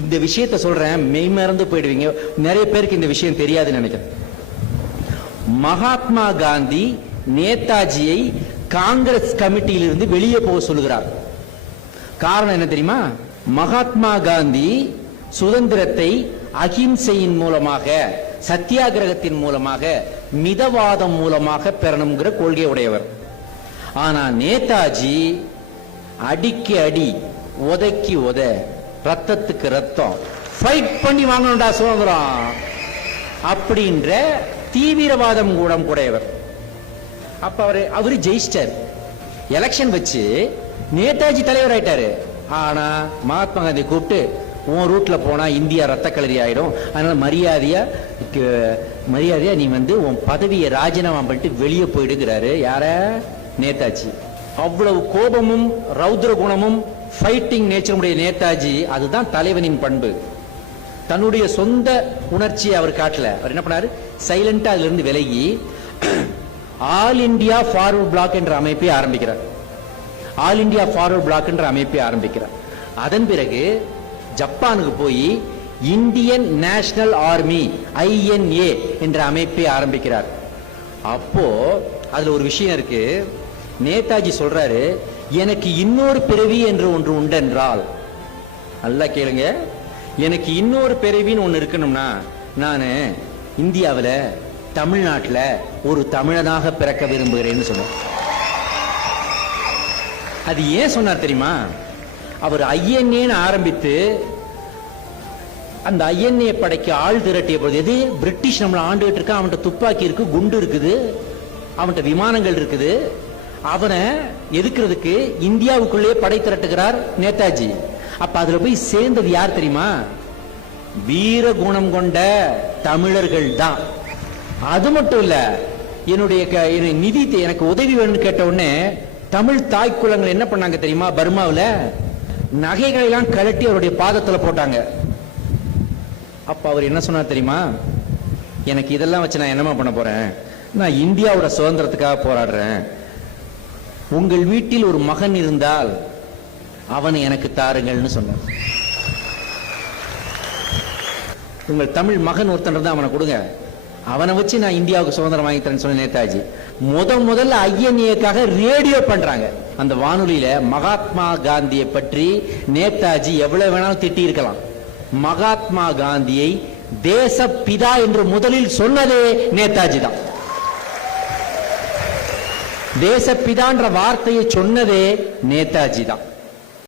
இந்த விஷயத்தை சொல்றேன், மெய்மறந்து போயிடுவீங்க. நிறைய பேருக்கு இந்த விஷயம் தெரியாதுன்னு நினைக்கிறேன். மகாத்மா காந்தி நேதாஜியை காங்கிரஸ் கமிட்டியிலிருந்து வெளியே போக சொல்லுகிறார். காரணம் என்ன தெரியுமா? மகாத்மா காந்தி சுதந்திரத்தை அகிம்சையின் மூலமாக, சத்தியாகிரகத்தின் மூலமாக, மிதவாதம் மூலமாக பெறணுங்கிற கொள்கை உடையவர். ஆனா நேதாஜி அடிக்கு அடி, உதைக்கு உத, ரத்தத்துக்கு ரத்தம், ஃபைட் பண்ணி வாங்கணும்டா சுதந்திரம் அப்படின்ற தீவிரவாதம் கூடையவர். அப்ப அவரு ஜெயிச்சிட்டார். எலெக்ஷன் வச்சு நேதாஜி தலைவர் ஆயிட்டாரு. ஆனா மகாத்மா காந்தி கூப்பிட்டு, உன் ரூட்ல போனா இந்தியா ரத்த கலரி ஆயிடும், அதனால மரியாதையா நீ உன் பதவியை ராஜினாமா பண்ணிட்டு வெளியே போயிடுங்கிறாரு. யார? நேதாஜி. அவ்வளவு கோபமும் ரௌத்ர குணமும் ஃபைட்டிங் நேச்சருடைய நேதாஜி. அதுதான் தலைவனின் பண்பு. தன்னுடைய சொந்த உணர்ச்சியை அவர் காட்டல. அவர் என்ன பண்ணாரு? சைலண்டா அதுல இருந்து விலகி ஆல் இந்தியா ஃபார்வர்ட் பிளாக் என்ற அமைப்பை ஆரம்பிக்கிறார். ஆல் இந்தியா ஃபார்வர்ட் பிளாக் என்ற அமைப்பை ஆரம்பிக்கிறார். அதன் பிறகு ஜப்பானுக்கு போய் இந்தியன் நேஷனல் ஆர்மி INA என்ற அமைப்பை ஆரம்பிக்கிறார். அப்போ அதுல ஒரு விஷயம் இருக்கு. நேதாஜி சொல்றாரு, எனக்கு இன்னொரு பிறவி என்று ஒன்று உண்டென்றால், நல்லா கேளுங்க, எனக்கு இன்னொரு பிறவின்னு ஒன்று இருக்கணும்னா நான் இந்தியாவில் தமிழ்நாட்டில் ஒரு தமிழனாக பிறக்க விரும்புகிறேன்னு சொன்னார். அது ஏன் சொன்னார் தெரியுமா? அவர் INA ஆரம்பித்து அந்த INA படைக்கு ஆள் திரட்டிய போது, எது பிரிட்டிஷ் நம்மளை ஆண்டுகிட்டு இருக்க, அவன்கிட்ட துப்பாக்கி இருக்கு, குண்டு இருக்குது, அவன்கிட்ட விமானங்கள் இருக்குது, அவனை எதுக்குறதுக்கு இந்தியாவுக்குள்ளே படை திரட்டுகிறார் நேதாஜி. அப்ப அதுல போய் சேர்ந்தது யார் தெரியுமா? வீர குணம் கொண்ட தமிழர்கள் தான். அது மட்டும் இல்ல, என்னுடைய நிதி எனக்கு உதவி வேணும்னு கேட்ட உடனே தமிழ் தாய் குலங்கள் என்ன பண்ணாங்க தெரியுமா? பர்மாவில் நகைகளை எல்லாம் கழட்டி அவருடைய பாதத்துல போட்டாங்க. அப்ப அவர் என்ன சொன்னார் தெரியுமா? எனக்கு இதெல்லாம் வச்சு நான் என்னமா பண்ண போறேன்? நான் இந்தியாவோட சுதந்திரத்துக்காக போராடுறேன். உங்கள் வீட்டில் ஒரு மகன் இருந்தால் அவனை எனக்கு தாருங்கள்னு சொன்னார். உங்கள் தமிழ் மகன் ஒருத்தன் இருந்தா அவனை கொடுங்க, அவனை வச்சு நான் இந்தியாவுக்கு சுதந்திரம் வாங்கி தரேன்னு சொன்ன நேதாஜி. முதல்ல INA-க்காக ரேடியோ பண்றாங்க. அந்த வானொலியில மகாத்மா காந்தியை பற்றி நேதாஜி எவ்வளவு வேணாலும் திட்டி இருக்கலாம். மகாத்மா காந்தியை தேச பிதா என்று முதலில் சொன்னதே நேதாஜி தான். தேசப்பிதான்ற வார்த்தையை சொன்னதே நேதாஜி தான்.